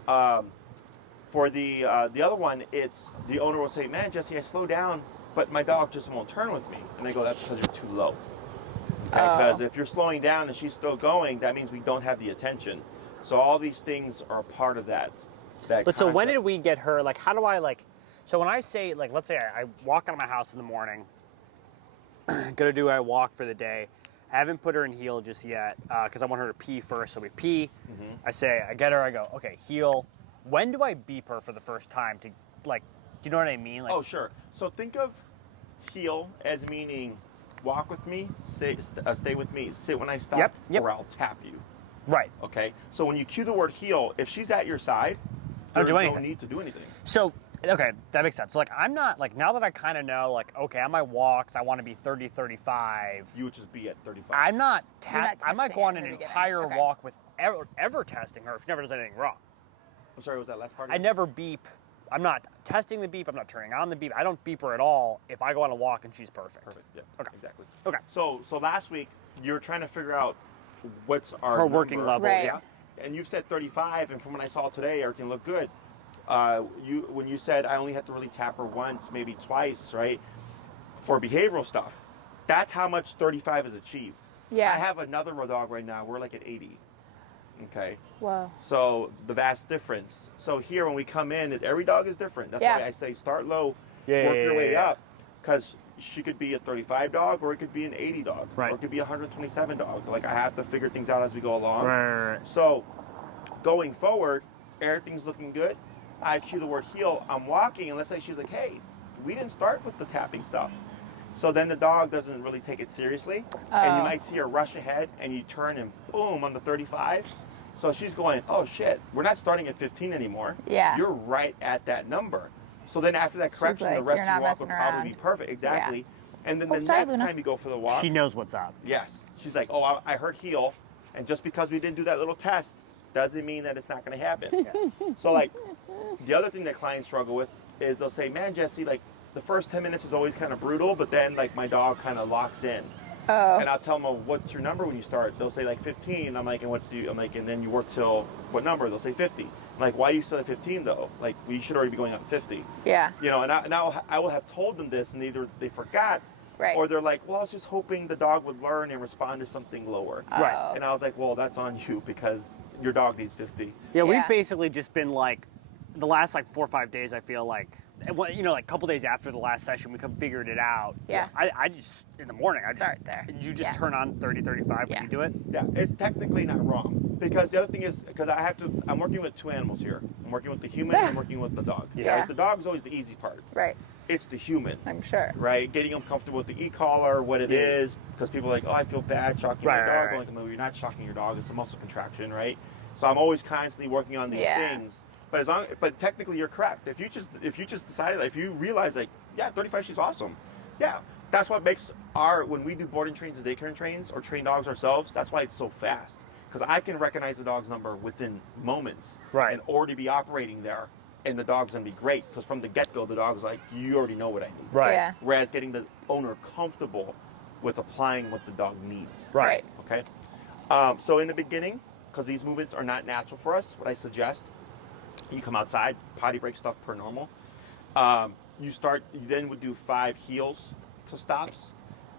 For the other one, it's the owner will say, "Man, Jesse, I slow down, but my dog just won't turn with me." And they go, "That's because you're too low." Because if you're slowing down and she's still going, that means we don't have the attention. So all these things are a part of that. But so when concept. did we get her? Like, how do I like? So when I say like, let's say I walk out of my house in the morning, gonna do a walk for the day. I haven't put her in heel just yet because I want her to pee first. So we pee. Mm-hmm. I get her. I go, okay, heel. When do I beep her for the first time to like? Do you know what I mean? Like, Oh, sure. So think of heel as meaning walk with me, stay with me, sit when I stop, Yep. or I'll tap you. right. Okay. So when you cue the word heel, if she's at your side, I don't there's do no anything. need to do anything. So, okay, that makes sense. So, like, I'm not, like, now that I kind of know, like, okay, on my walks, I want to be 30, 35. You would just be at 35. I'm not, You're not I might testing go on it an in the beginning. entire Okay. walk with ever testing her if she never does anything wrong. I'm sorry, was that last part? I never beep. I'm not testing the beep. I'm not turning on the beep. I don't beep her at all if I go on a walk and she's perfect. Perfect. Yeah. Okay. Exactly. Okay. So last week you're trying to figure out what's our Her working number. level. Right. Yeah. And you've said 35, and from what I saw today, everything looked good. When you said I only had to really tap her once, maybe twice, right? For behavioral stuff, that's how much 35 is achieved. Yeah. I have another dog right now. We're like at 80. Okay. Whoa. So the vast difference. So here, when we come in, every dog is different. That's Yeah. why I say start low, Yeah, work yeah, your yeah, way yeah. up, because she could be a 35 dog, or it could be an 80 dog, Right. or it could be a 127 dog. Like I have to figure things out as we go along. Right. So going forward, everything's looking good. I cue the word heel. I'm walking, and let's say she's like, "Hey, we didn't start with the tapping stuff." So then the dog doesn't really take it seriously, and you Oh. might see her rush ahead, and you turn and boom on the 35. So she's going, "Oh shit, we're not starting at 15 anymore. Yeah. You're right at that number." So then after that correction, like, the rest "You're of the not walk will messing probably around." be perfect. Exactly. And then Oh, the sorry, next Luna. time you go for the walk, She knows what's up. yes, she's like, "Oh, I heard heel," and just because we didn't do that little test doesn't mean that it's not going to happen. So like, the other thing that clients struggle with is they'll say, "Man, Jesse, like the first 10 minutes is always kind of brutal, but then like my dog kind of locks in." Oh. And I'll tell them, "Oh, what's your number when you start?" They'll say like 15. I'm like, "And what do you?" I'm like, "And then you work till what number?" They'll say 50. I'm like, "Why are you still at 15 though? Like we should already be going on 50." Yeah. You know, and I will have told them this, and either they forgot, Right. or they're like, "Well, I was just hoping the dog would learn and respond to something lower." Right. Oh. And I was like, "Well, that's on you because your dog needs 50." Yeah, we've Yeah. basically just been like, the last like 4 or 5 days, I feel like, and you know, like a couple days after the last session, we figured it out. Yeah. I just, in the morning, Start there. You just Yeah. turn on 30, 35 Yeah. when you do it? Yeah, it's technically not wrong because the other thing is because I'm working with two animals here. I'm working with the human and I'm working with the dog. Yeah. Right? The dog's always the easy part. Right. It's the human. I'm sure. Right, getting them comfortable with the e-collar, what it Yeah. is, because people are like, "Oh, I feel bad shocking Right, my dog." right, I'm right. like, "No, you're not shocking your dog. It's a muscle contraction, right?" So I'm always constantly working on these Yeah. things. But technically, you're correct. If you just decided, like, if you realize, like, yeah, 35, she's awesome. Yeah, that's what makes when we do boarding trains and daycare trains or train dogs ourselves. That's why it's so fast because I can recognize the dog's number within moments, Right. and already be operating there. And the dog's gonna be great because from the get-go, the dog's like, "You already know what I need." Right. Yeah. Whereas getting the owner comfortable with applying what the dog needs. Right. Okay. So in the beginning, because these movements are not natural for us, what I suggest, you come outside, potty break stuff per normal. You then would do 5 heels to stops,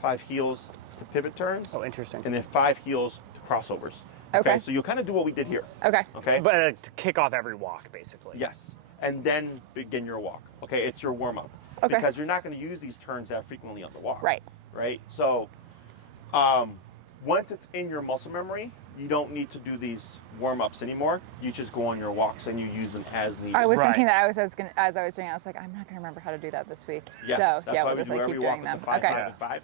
5 heels to pivot turns, Oh, interesting. and then 5 heels to crossovers. Okay. So you'll kind of do what we did here. Okay. Okay. But to kick off every walk, basically. Yes, and then begin your walk. Okay, it's your warm up. Okay. Because you're not going to use these turns that frequently on the walk. Right. Right. So, once it's in your muscle memory, you don't need to do these warm ups anymore. You just go on your walks and you use them as needed. I was Right. thinking that as I was doing it, I was like, I'm not gonna remember how to do that this week. Yes, So that's yeah, why we'll we just do like every keep walk doing with them. the 5, Okay. 5, and 5,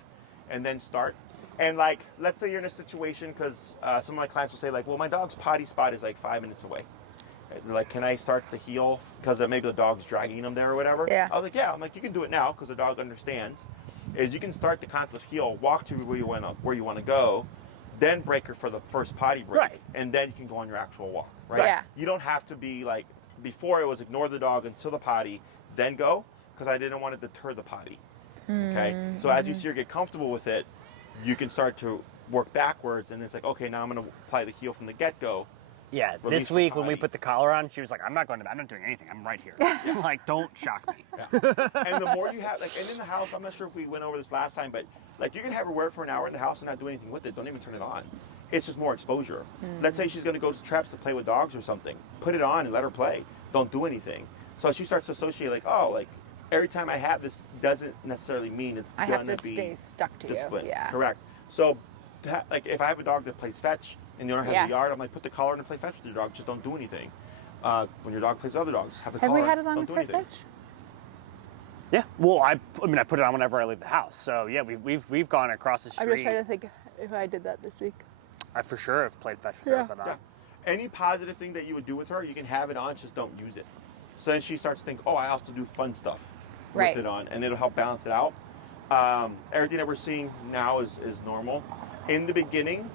and then start. And like, let's say you're in a situation because some of my clients will say like, "Well, my dog's potty spot is like 5 minutes away." They're like, "Can I start the heel because maybe the dog's dragging them there or whatever?" Yeah. I was like, "Yeah." I'm like, "You can do it now because the dog understands." Is you can start the concept of heel, walk to where you want to go, then break her for the first potty break, Right. and then you can go on your actual walk. Right. Yeah. You don't have to be like before. It was ignore the dog until the potty, then go because I didn't want to deter the potty. Okay, so as you see her get comfortable with it, you can start to work backwards, and it's like, okay, now I'm going to apply the heel from the get-go. Yeah, Release this the week when we body. put the collar on, she was like, I'm not going to, I'm not doing anything. I'm right here. Like, don't shock me. And the more you have, like, and in the house, I'm not sure if we went over this last time, but like you can have her wear it for an hour in the house and not do anything with it. Don't even turn it on. It's just more exposure. Let's say she's going to go to traps to play with dogs or something. Put it on and let her play. Don't do anything. So she starts to associate like, oh, like every time I have this doesn't necessarily mean it's I going have to to be stay stuck to disciplined. you. Yeah. Correct. So, like if I have a dog that plays fetch and the owner has Yeah. a yard, I'm like, put the collar on and play fetch with your dog. Just don't do anything. When your dog plays with other dogs, have the Have collar we had it on don't do for anything. fetch? Yeah. Well, I mean, I put it on whenever I leave the house. So yeah, we've gone across the I'm street. just trying to think if I did that this week. I for sure have played fetch with her with it on. Yeah. Any positive thing that you would do with her, you can have it on, just don't use it. So then she starts to think, oh, I also do fun stuff Right. with it on, and it'll help balance it out. Everything that we're seeing now is normal. In the beginning,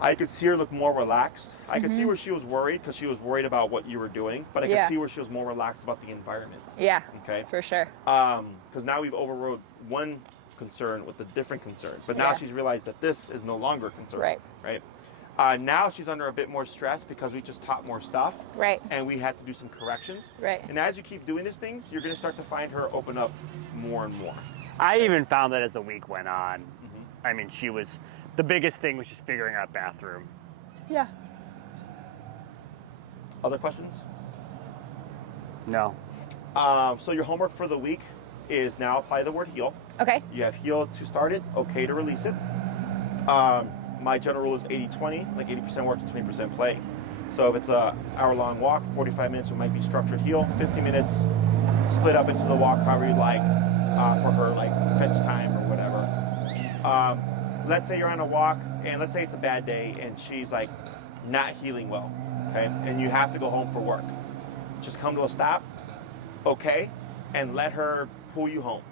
I could see her look more relaxed. I could see where she was worried because she was worried about what you were doing, but I could Yeah. see where she was more relaxed about the environment. Yeah. Okay. For sure. Because now we've overrode one concern with a different concern, but now Yeah. she's realized that this is no longer a concern. Right. Right. Now she's under a bit more stress because we just taught more stuff. Right. And we had to do some corrections. Right. And as you keep doing these things, you're going to start to find her open up more and more. I even found that as the week went on. I mean, the biggest thing was just figuring out bathroom. Yeah. Other questions? No. So your homework for the week is now apply the word heel. Okay. You have heel to start it, okay to release it. My general rule is 80-20, like 80% work and 20% play. So if it's a hour-long walk, 45 minutes it might be structured heel, 50 minutes split up into the walk however you like for her, like fetch time or whatever. Let's say you're on a walk and let's say it's a bad day and she's like not healing well, okay? And you have to go home for work. Just come to a stop, okay, and let her pull you home.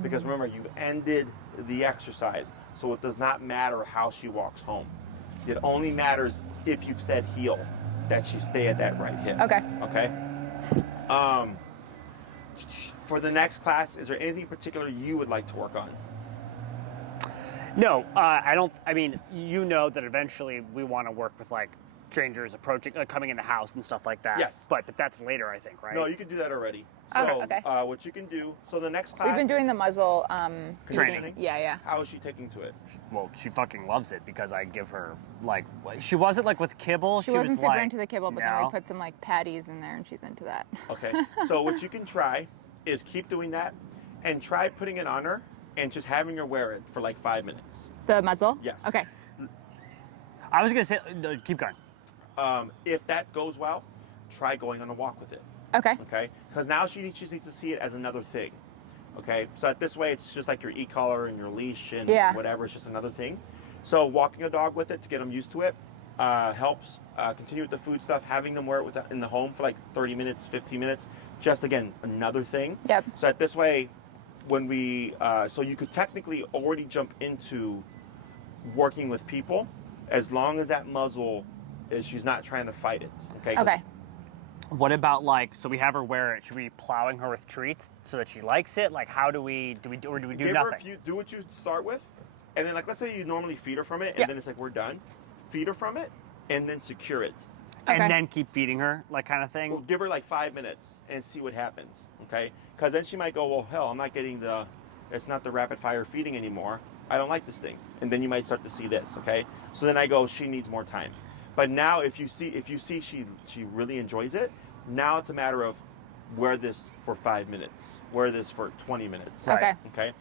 Because remember, you've ended the exercise, so it does not matter how she walks home. It only matters if you've said heel, that she stay at that right hip. Okay. Okay? For the next class, is there anything in particular you would like to work on? No, I don't. I mean, you know that eventually we want to work with like strangers approaching, coming in the house and stuff like that. Yes. But that's later, I think, right? No, you can do that already. Oh, So, okay. what you can do, so the next class... We've been doing the muzzle Training. Yeah, yeah. How is she taking to it? Well, she fucking loves it because I give her like she wasn't like with kibble. She wasn't was super like, into the kibble, but then no. we put some like patties in there and she's into that. Okay, so what you can try is keep doing that and try putting it on her and just having her wear it for like 5 minutes. The muzzle? Yes. Okay. I was gonna say, keep going. If that goes well, try going on a walk with it. Okay. Okay, because now she just needs to see it as another thing. Okay, so this way it's just like your e-collar and your leash and Yeah. whatever. It's just another thing. So walking a dog with it to get them used to it helps. Continue with the food stuff. Having them wear it in the home for like 30 minutes, 15 minutes. Just again another thing. Yep. So that this way, when we so you could technically already jump into working with people as long as that muzzle is she's not trying to fight it. Okay. Okay. What about like, so we have her wear it? Should we be plowing her with treats so that she likes it? Like, how do we do, or do we do Give nothing? her a few, do what you start with, and then like let's say you normally feed her from it, and Yeah. then it's like we're done. Feed her from it, and then secure it. Okay. And then keep feeding her, like kind of thing. Well, give her like 5 minutes and see what happens. Okay, because then she might go, well, hell, I'm not getting it's not the rapid fire feeding anymore. I don't like this thing, and then you might start to see this. Okay, so then I go, she needs more time. But now if you see she really enjoys it, now it's a matter of wear this for 5 minutes, wear this for 20 minutes. Right. Okay. Okay.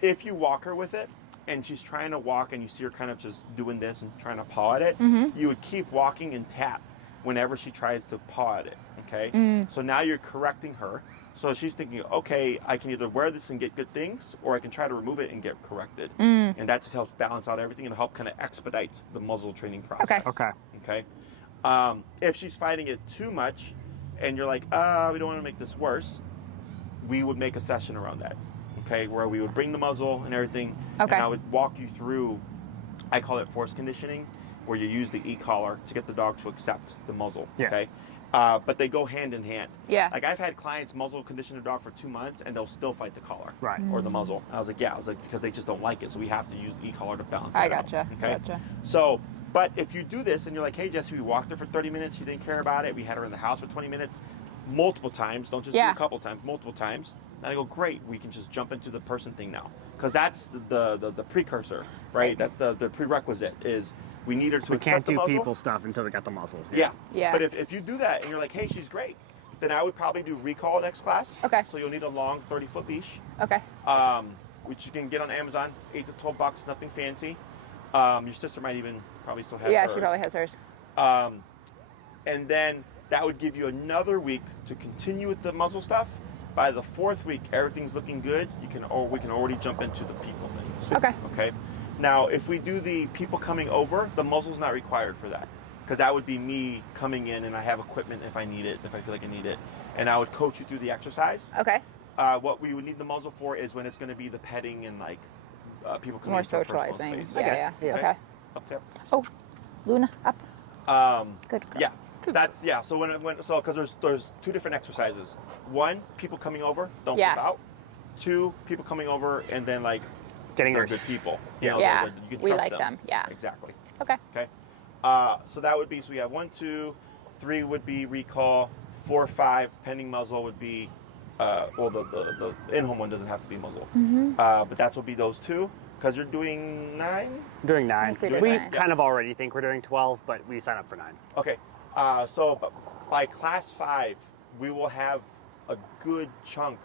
If you walk her with it and she's trying to walk and you see her kind of just doing this and trying to paw at it, you would keep walking and tap whenever she tries to paw at it. Okay. So now you're correcting her. So she's thinking, okay, I can either wear this and get good things, or I can try to remove it and get corrected. And that just helps balance out everything and help kind of expedite the muzzle training process. Okay. Okay. If she's fighting it too much, and you're like, we don't want to make this worse, we would make a session around that. Okay, where we would bring the muzzle and everything, Okay. and I would walk you through. I call it force conditioning, where you use the e-collar to get the dog to accept the muzzle. Yeah. Okay. but they go hand in hand. Yeah. Like I've had clients muzzle condition their dog for 2 months and they'll still fight the collar. Right. Or the muzzle. I was like, because they just don't like it. So we have to use the e-collar to balance I that out. gotcha. Okay. Gotcha. So, but if you do this and you're like, hey, Jesse, we walked her for 30 minutes. She didn't care about it. We had her in the house for 20 minutes multiple times. Don't just do a couple times, multiple times. And I go, great. We can just jump into the person thing now. Because that's the precursor, right? That's the prerequisite is we need her to We accept can't the do muzzle. people stuff until we got the muzzle. Yeah. Yeah. But if you do that and you're like, hey, she's great, then I would probably do recall next class. Okay. So you'll need a long 30-foot leash, Okay. which you can get on Amazon, $8 to $12, nothing fancy. Your sister might even probably still have Yeah, hers. she probably has hers. And then that would give you another week to continue with the muzzle stuff. By the 4th week, everything's looking good. We can already jump into the people thing. Okay. Okay. Now, if we do the people coming over, the muzzle's not required for that. Because that would be me coming in and I have equipment if I need it, if I feel like I need it. And I would coach you through the exercise. Okay. What we would need the muzzle for is when it's going to be the petting and like people coming More into our personal socializing. space. Yeah, yeah. Okay. Okay. Oh, Luna, up. Good girl. Yeah. So because there's 2 different exercises. 1, people coming over, don't flip out. 2, people coming over and then like Getting they're your good people. Yeah. You can We trust like them. Yeah. Exactly. Okay. Okay. So that would be, so we have 1, 2, 3 would be recall, 4, 5 pending muzzle would be, the in-home one doesn't have to be muzzle. But that's would be those 2. Because you're doing 9? Doing 9. we did We 9. kind of already think we're doing 12, but we sign up for 9. Okay. So by class 5, we will have a good chunk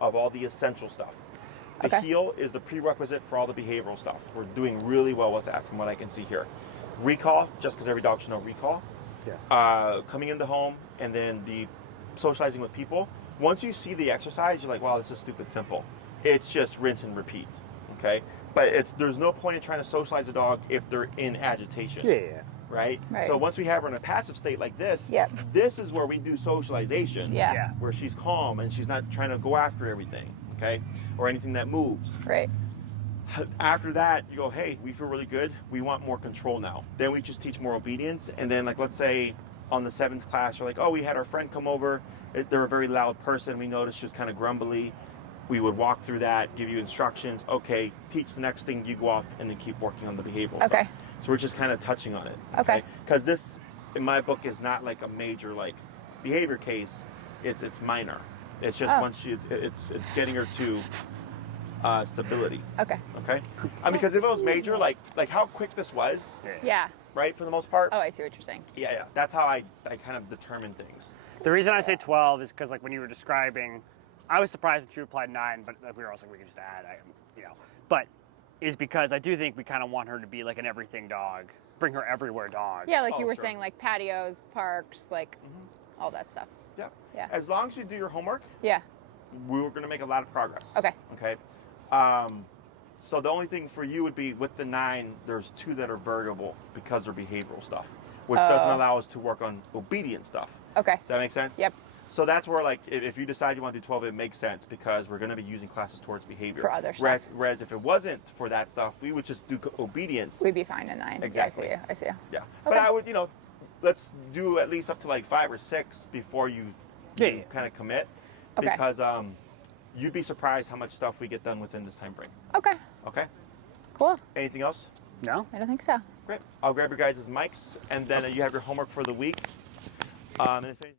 of all the essential stuff. The Okay. heel is the prerequisite for all the behavioral stuff. We're doing really well with that from what I can see here. Recall, just because every dog should know recall. Yeah. Coming in the home, and then the socializing with people. Once you see the exercise, you're like, wow, this is stupid simple. It's just rinse and repeat. Okay? But there's no point in trying to socialize a dog if they're in agitation. Yeah. Right? Right. So once we have her in a passive state like this, Yep. this is where we do socialization. Yeah. Yeah. Where she's calm and she's not trying to go after everything, okay? Or anything that moves. Right. After that, you go, hey, we feel really good. We want more control now. Then we just teach more obedience. And then, like, let's say on the 7th class, you're like, oh, we had our friend come over. They're a very loud person. We noticed she was kind of grumbly. We would walk through that, give you instructions. Okay, teach the next thing. You go off and then keep working on the behavioral Okay. stuff. So we're just kind of touching on it. Okay. Because this, in my book, is not like a major like behavior case. It's minor. It's just once it's getting her to stability. Okay. Okay. Because if it was major, like how quick this was, Yeah. right, for the most part. Oh, I see what you're saying. Yeah. That's how I kind of determine things. The reason I say 12 is because, like, when you were describing, I was surprised that you applied 9, but we were also like, we could just add, But is because I do think we kind of want her to be like an everything dog, bring her everywhere dog. Yeah, like you were sure. saying, like patios, parks, like all that stuff. Yeah. Yeah. As long as you do your homework, Yeah. we were going to make a lot of progress. Okay. Okay. So the only thing for you would be with the 9, there's 2 that are variable because they're behavioral stuff, which doesn't allow us to work on obedient stuff. Okay. Does that make sense? Yep. So that's where, like, if you decide you want to do 12, it makes sense because we're going to be using classes towards behavior. For other stuff. Whereas if it wasn't for that stuff, we would just do obedience. We'd be fine at 9. Exactly. Yeah, I see you. Yeah. But Okay. I would, let's do at least up to like 5 or 6 before you kind of commit. Okay. Because you'd be surprised how much stuff we get done within this time frame. Okay. Okay? Cool. Anything else? No? I don't think so. Great. I'll grab your guys' mics, and then you have your homework for the week. And if anything